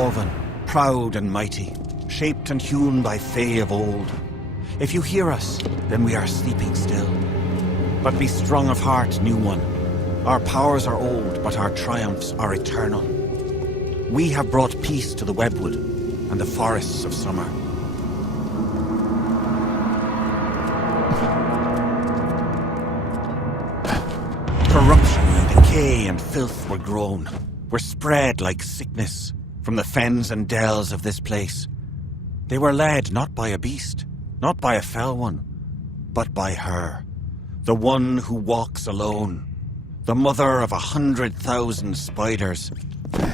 Yolvan, proud and mighty, shaped and hewn by Fae of old. If you hear us, then we are sleeping still. But be strong of heart, new one. Our powers are old, but our triumphs are eternal. We have brought peace to the webwood and the forests of summer. Corruption and decay and filth were grown, were spread like sickness from the fens and dells of this place. They were led not by a beast, not by a fell one, but by her, the one who walks alone, the mother of 100,000 spiders.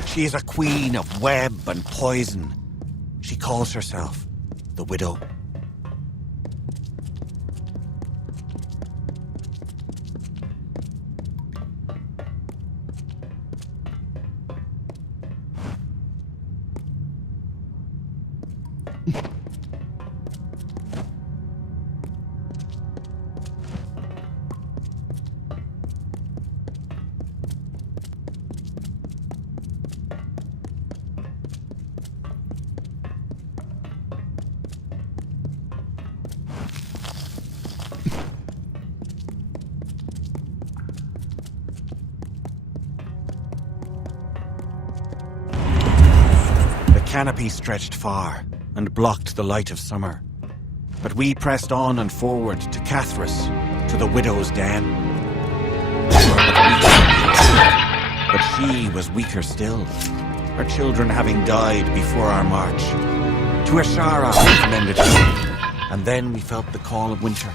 She is a queen of web and poison. She calls herself the Widow. The canopy stretched far and blocked the light of summer. But we pressed on and forward to Cathras, to the widow's den. But she was weaker still, her children having died before our march. To Ashara we commended her, and then we felt the call of winter.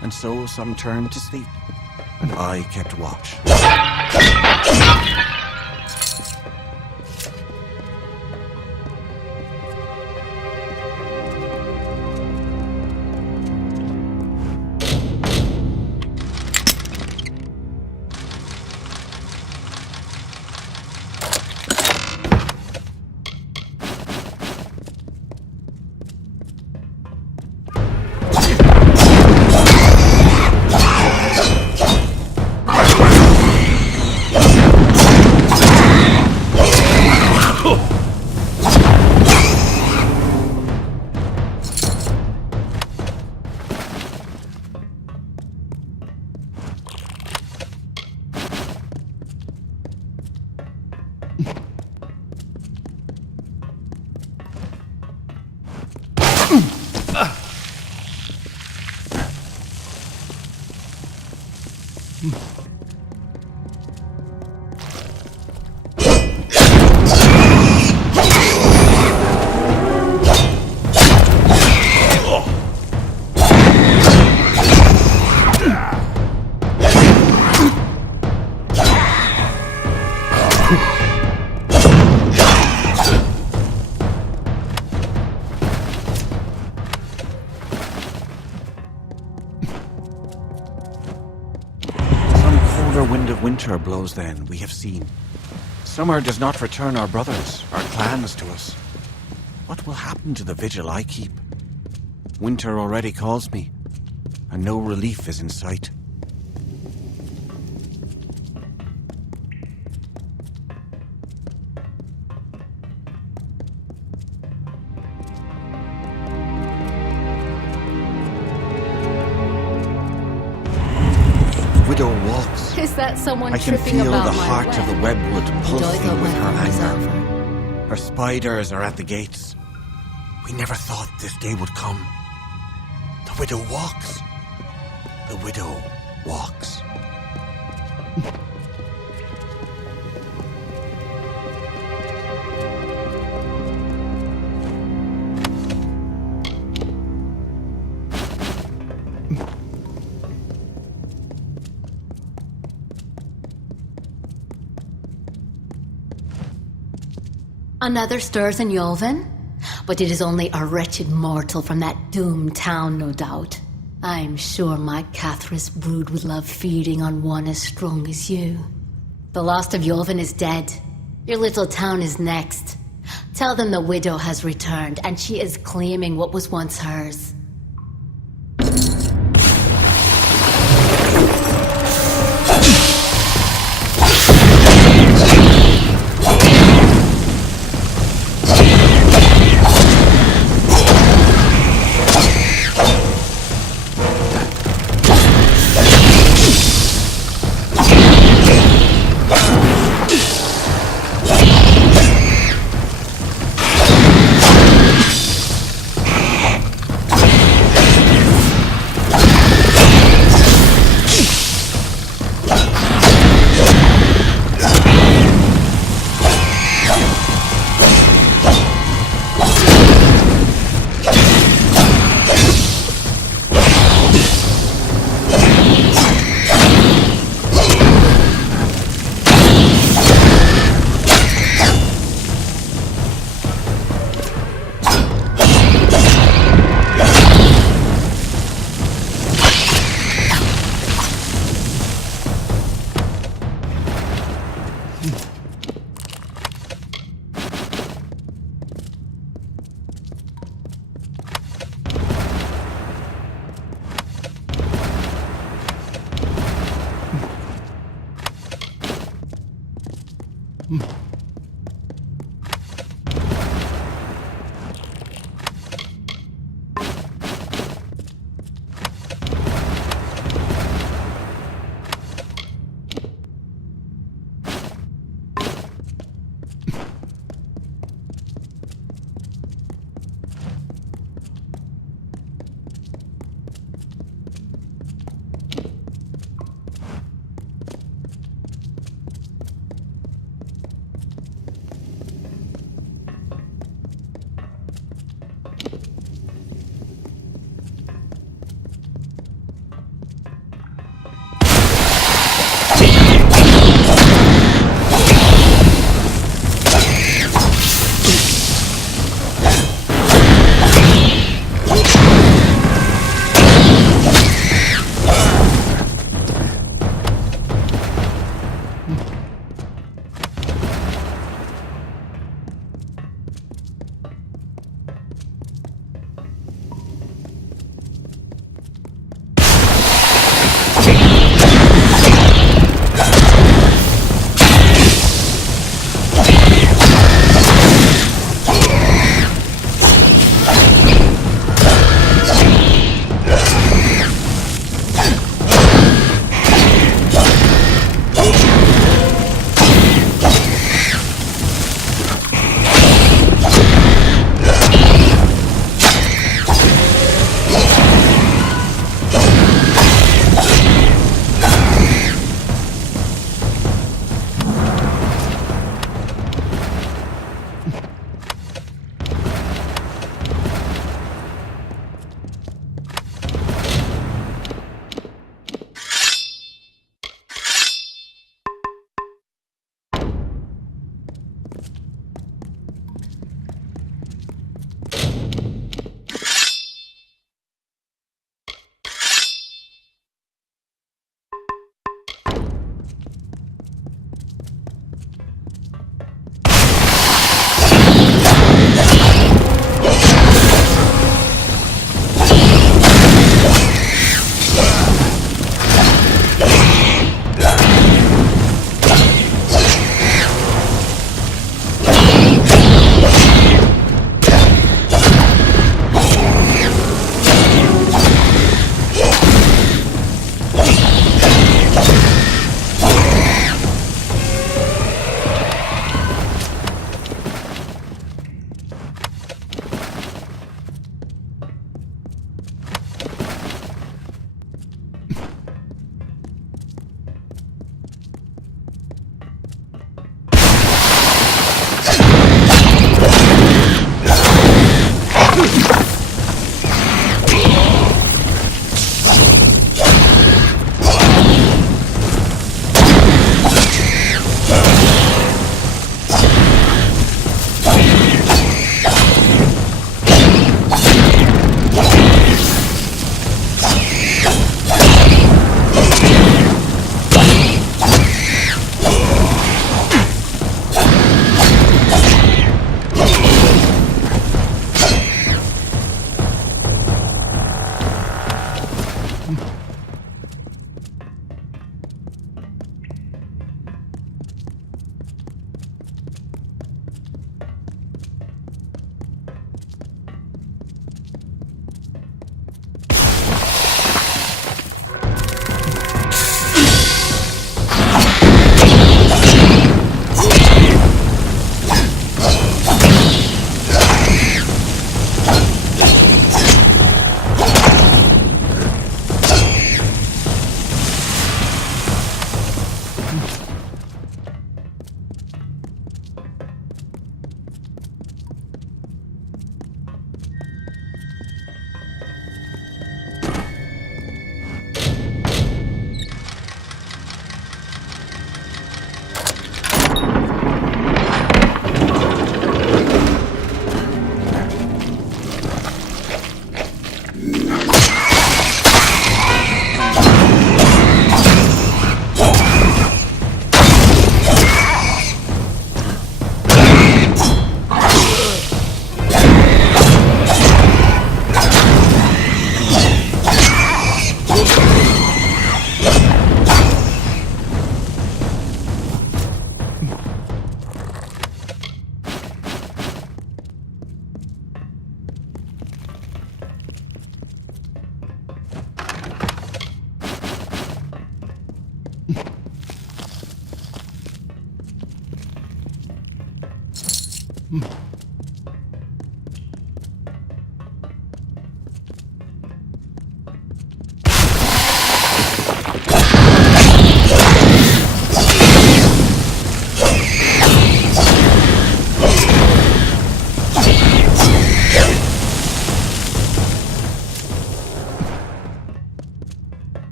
And so some turned to sleep, and I kept watch. Winter blows then, we have seen. Summer does not return our brothers, our clans to us. What will happen to the vigil I keep? Winter already calls me, and no relief is in sight. Widow walks. Is that someone I can tripping feel about the my heart way? of the webwood pulsing with her anger. Over. Her spiders are at the gates. We never thought this day would come. The widow walks. The widow walks. Another stirs in Yolvan? But it is only a wretched mortal from that doomed town, no doubt. I'm sure my Cathras brood would love feeding on one as strong as you. The last of Yolvan is dead. Your little town is next. Tell them the widow has returned, and she is claiming what was once hers.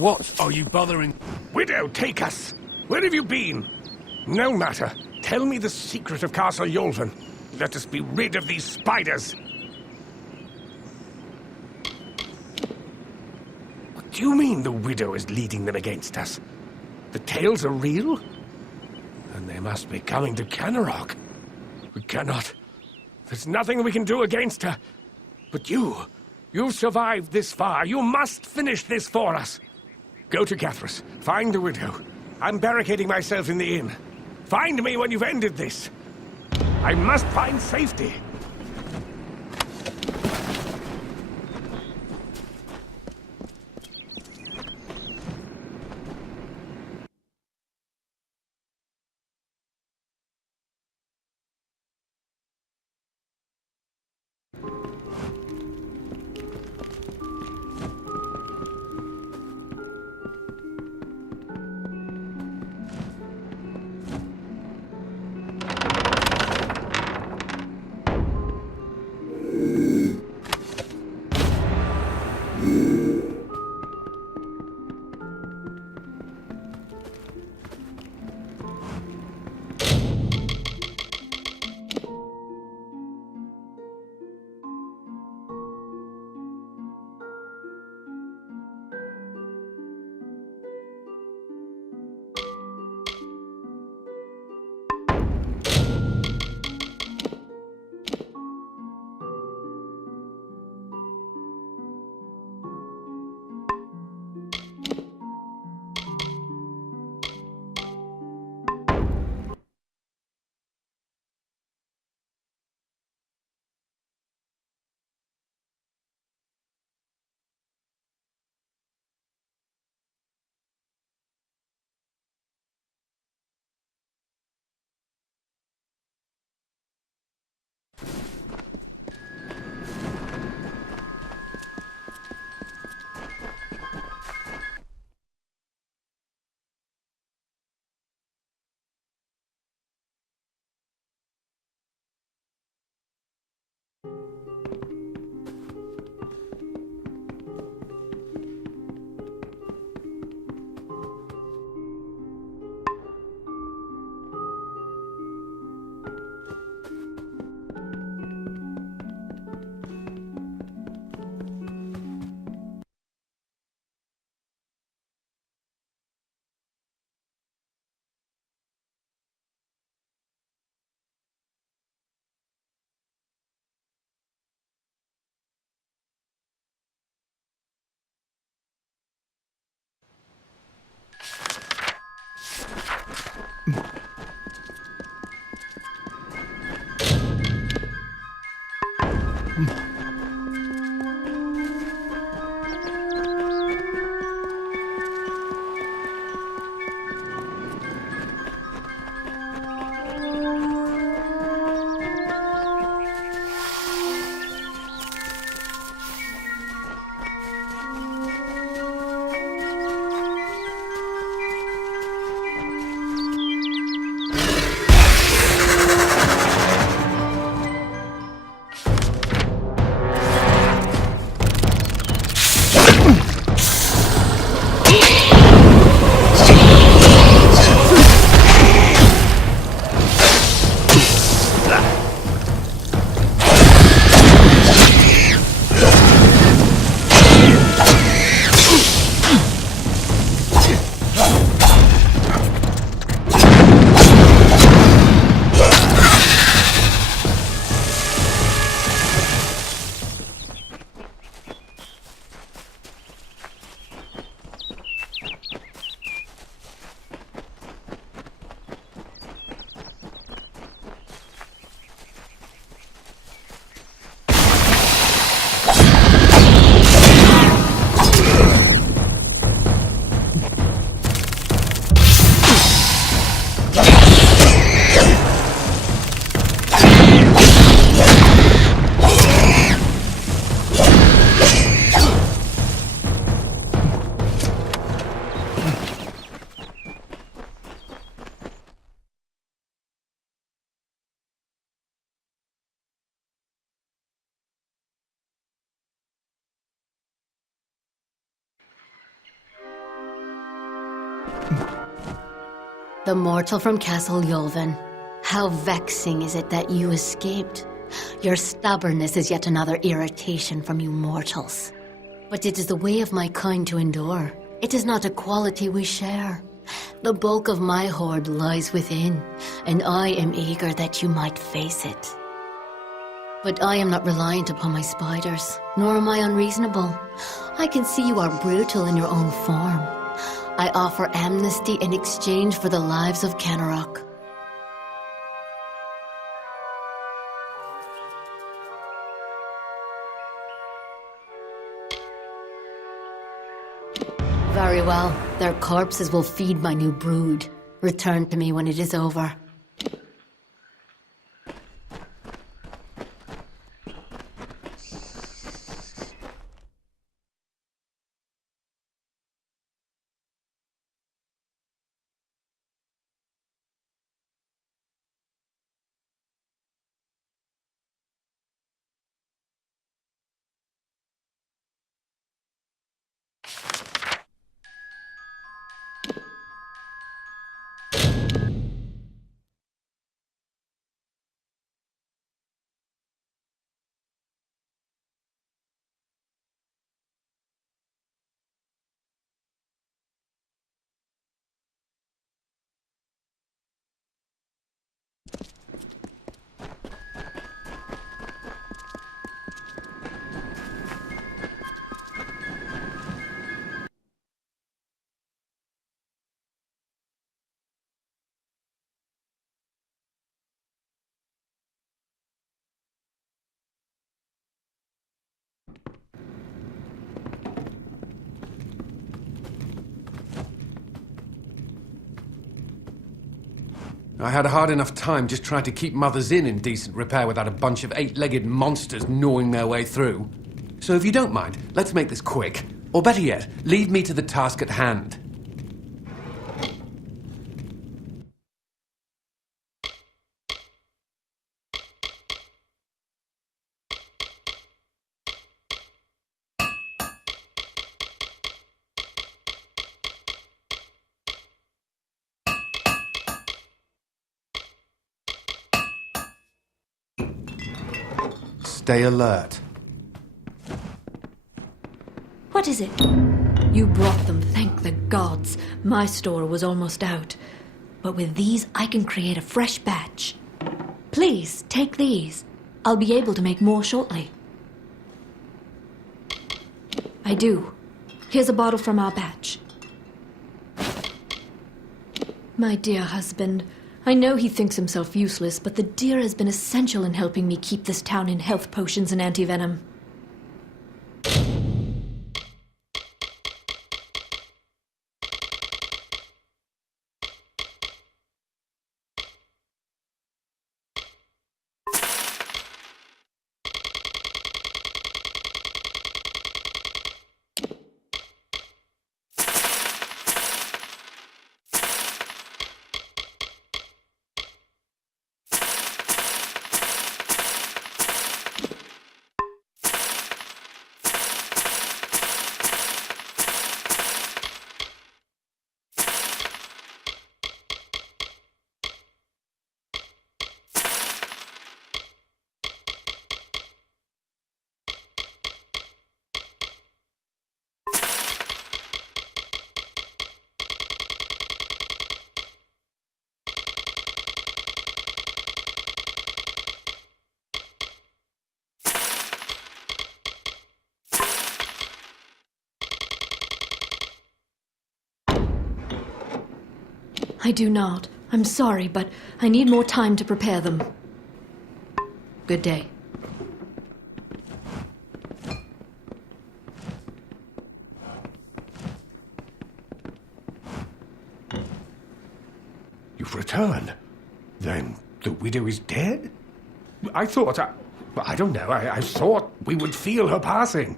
What are you bothering? Widow, take us! Where have you been? No matter. Tell me the secret of Castle Yolven. Let us be rid of these spiders. What do you mean the widow is leading them against us? The tales are real? And they must be coming to Canarok. We cannot. There's nothing we can do against her. But you've survived this far. You must finish this for us. Go to Cathris. Find the widow. I'm barricading myself in the inn. Find me when you've ended this. I must find safety. The mortal from Castle Yulven. How vexing is it that you escaped? Your stubbornness is yet another irritation from you mortals. But it is the way of my kind to endure. It is not a quality we share. The bulk of my hoard lies within, and I am eager that you might face it. But I am not reliant upon my spiders, nor am I unreasonable. I can see you are brutal in your own form. I offer amnesty in exchange for the lives of Kenarok. Very well. Their corpses will feed my new brood. Return to me when it is over. I had a hard enough time just trying to keep Mother's Inn in decent repair without a bunch of eight-legged monsters gnawing their way through. So if you don't mind, let's make this quick. Or better yet, leave me to the task at hand. Stay alert. What is it? You brought them, thank the gods. My store was almost out. But with these, I can create a fresh batch. Please, take these. I'll be able to make more shortly. I do. Here's a bottle from our batch. My dear husband, I know he thinks himself useless, but the deer has been essential in helping me keep this town in health potions and anti-venom. I do not. I'm sorry, but I need more time to prepare them. Good day. You've returned? Then the widow is dead? I thought I don't know. I thought we would feel her passing.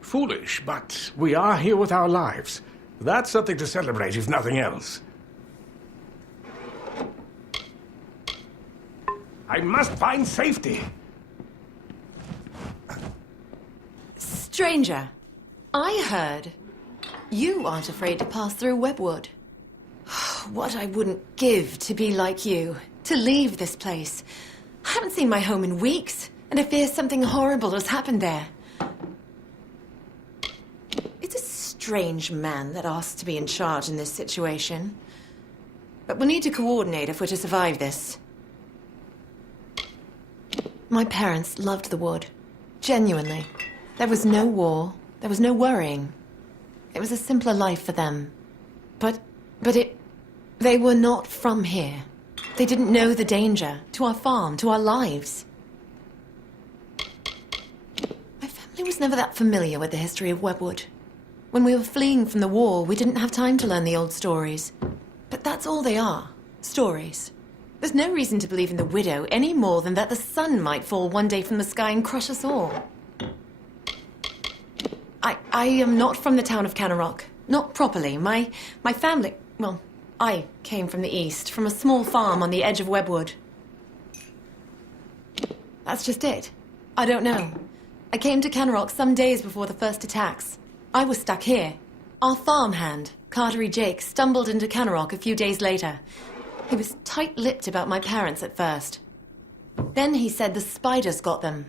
Foolish, but we are here with our lives. That's something to celebrate, if nothing else. I must find safety. Stranger, I heard you aren't afraid to pass through Webwood. what I wouldn't give to be like you. To leave this place. I haven't seen my home in weeks, and I fear something horrible has happened there. It's a strange man that asks to be in charge in this situation. But we'll need to coordinate if we're to survive this. My parents loved the wood. Genuinely. There was no war. There was no worrying. It was a simpler life for them. They were not from here. They didn't know the danger to our farm, to our lives. My family was never that familiar with the history of Webwood. When we were fleeing from the war, we didn't have time to learn the old stories. But that's all they are. Stories. There's no reason to believe in the widow any more than that the sun might fall one day from the sky and crush us all. I am not from the town of Canarok. Not properly. My family... Well, I came from the east, from a small farm on the edge of Webwood. That's just it. I don't know. I came to Canarok some days before the first attacks. I was stuck here. Our farmhand, Cartery Jake, stumbled into Canarok a few days later. He was tight-lipped about my parents at first. Then he said the spiders got them.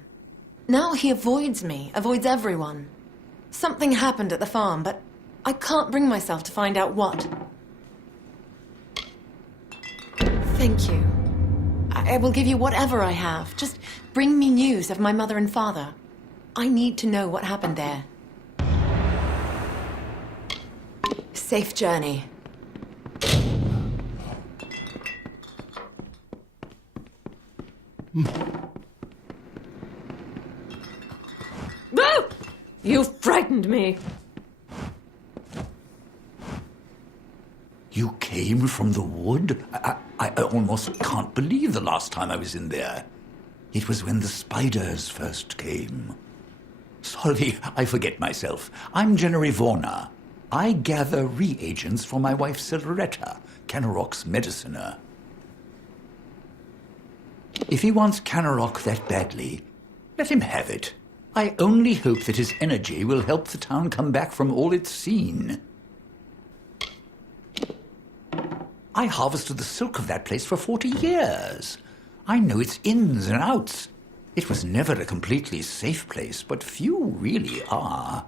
Now he avoids me, avoids everyone. Something happened at the farm, but I can't bring myself to find out what. Thank you. I will give you whatever I have. Just bring me news of my mother and father. I need to know what happened there. Safe journey. No! You frightened me. You came from the wood? I almost can't believe the last time I was in there. It was when the spiders first came. Sorry, I forget myself. I'm Jennery Vorna. I gather reagents for my wife Silveretta, Canarok's mediciner. If he wants Canarok that badly, let him have it. I only hope that his energy will help the town come back from all it's seen. I harvested the silk of that place for 40 years. I know its ins and outs. It was never a completely safe place, but few really are.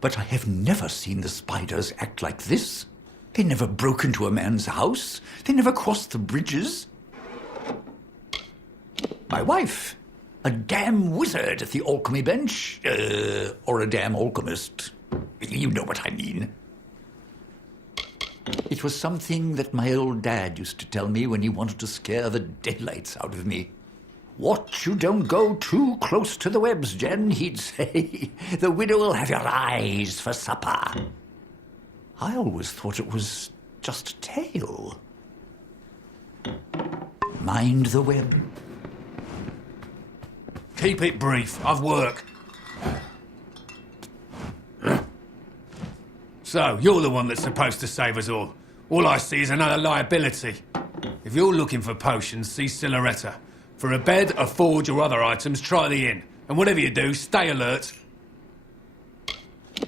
But I have never seen the spiders act like this. They never broke into a man's house. They never crossed the bridges. My wife, a damn wizard at the alchemy bench, or a damn alchemist. You know what I mean. It was something that my old dad used to tell me when he wanted to scare the daylights out of me. Watch you don't go too close to the webs, Jen, he'd say. The widow will have your eyes for supper. I always thought it was just a tale. Mind the web. Keep it brief. I've work. So, you're the one that's supposed to save us all. All I see is another liability. If you're looking for potions, see Silveretta. For a bed, a forge, or other items, try the inn. And whatever you do, stay alert.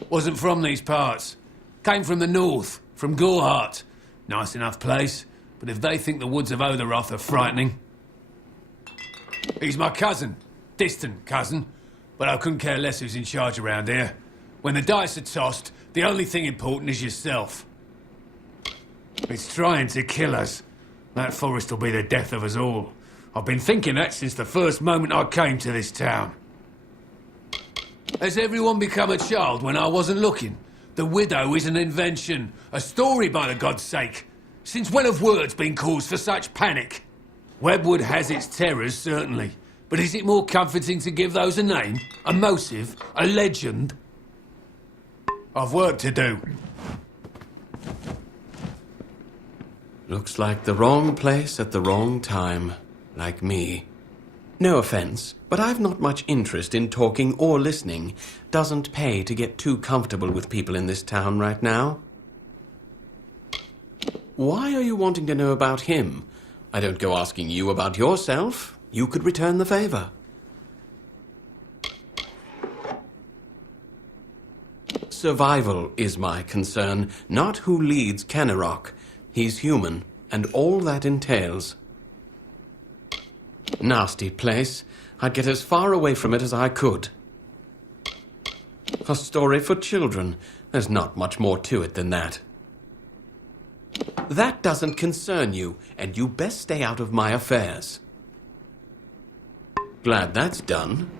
Wasn't from these parts. Came from the north, from Gorhart. Nice enough place, but if they think the woods of Oderoth are frightening... He's my cousin. Distant cousin. But I couldn't care less who's in charge around here. When the dice are tossed, the only thing important is yourself. It's trying to kill us. That forest will be the death of us all. I've been thinking that since the first moment I came to this town. Has everyone become a child when I wasn't looking? The widow is an invention. A story, by the God's sake. Since when have words been cause for such panic? Webwood has its terrors, certainly. But is it more comforting to give those a name? A motive? A legend? I've work to do. Looks like the wrong place at the wrong time. Like me. No offense, but I've not much interest in talking or listening. Doesn't pay to get too comfortable with people in this town right now. Why are you wanting to know about him? I don't go asking you about yourself. You could return the favor. Survival is my concern, not who leads Canarok. He's human, and all that entails. Nasty place. I'd get as far away from it as I could. A story for children. There's not much more to it than that. That doesn't concern you, and you best stay out of my affairs. Glad that's done.